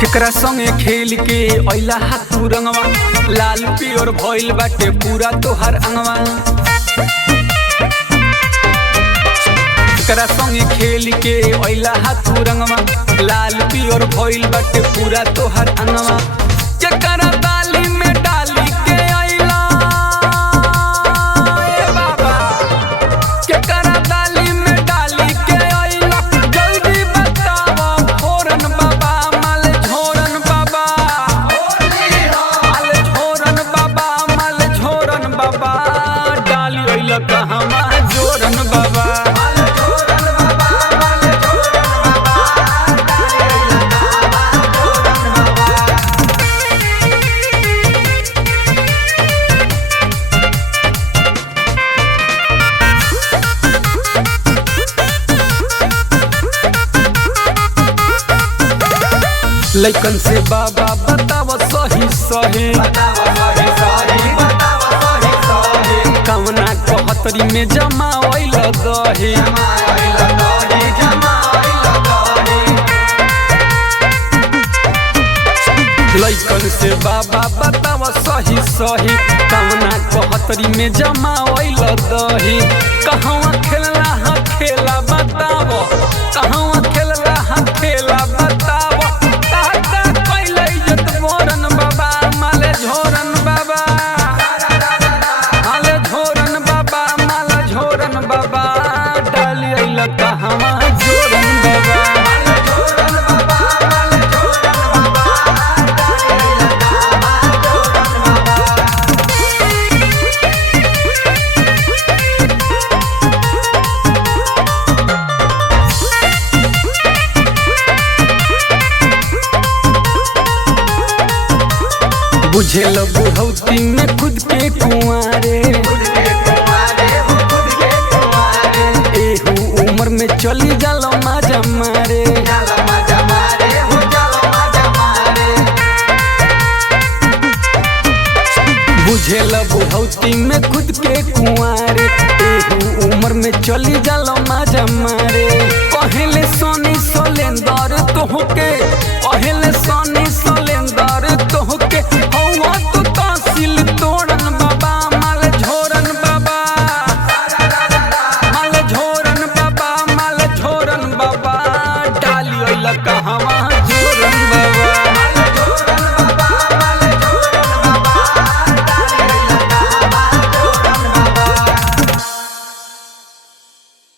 केकरा संगे खेल के अइला हाथू रंगवा लाल पियर भइल बाटे पूरा तोहर अंगवा। केकरा संगे खेल के अइला हाथू रंगवा लाल पियर भइल बाटे पूरा तोहर अंगवा। केकरा डाली में डाली के अइला ए बाबा, केकरा डाली में डाली के अइला जल्दी बताओ फोरन बाबा माल झोरन बाबा, माल झोरन बाबा, माल झोरन बाबा डाली अइला कहवा जोरन बाबा। लइकन से बाबा बताव सही सही, कवना कहतरी में जमावैल दही। लइकन से बाबा बताव सही सही, कवना कहतरी में जमावैल दही। कहवा खेलला हा खेला बताव, कहवा खेलला हा खेला बताव। बाबा डाली अइला कहवा जोरन बाबा। बुझेल बुढ़ौती में खुद के कुंवारे, एहू उम्र में चली जाला माजा मारे। बुझेल बुढ़ौती में खुद के कुंवारे, एहू उम्र में चली जाला माजा मारे। पहले सोनी सोलेंदर तोहके, पहले सोनी सोलेंदर तोहके हवा तो तहसील तोड़न बाबा माल झोरन बाबा, माल झोरन बाबा, माल झोरन बाबा डाली अइला कहवा